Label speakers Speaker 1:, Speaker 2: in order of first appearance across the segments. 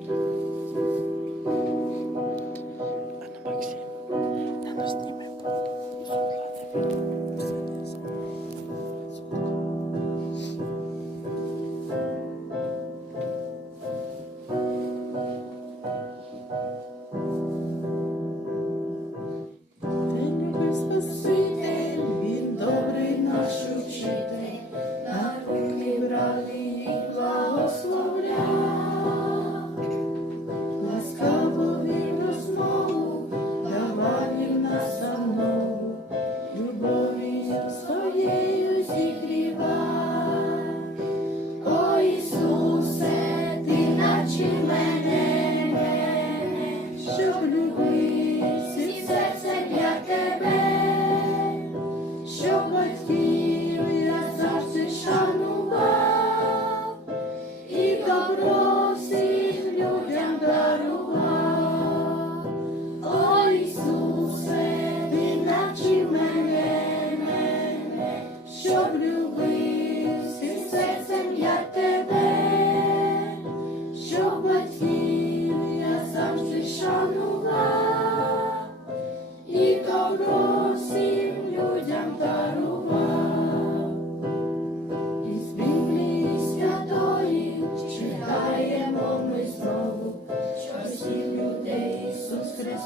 Speaker 1: Ano ba siya? Nanos ni Mebo. Isang lahat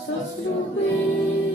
Speaker 1: Ісус любив.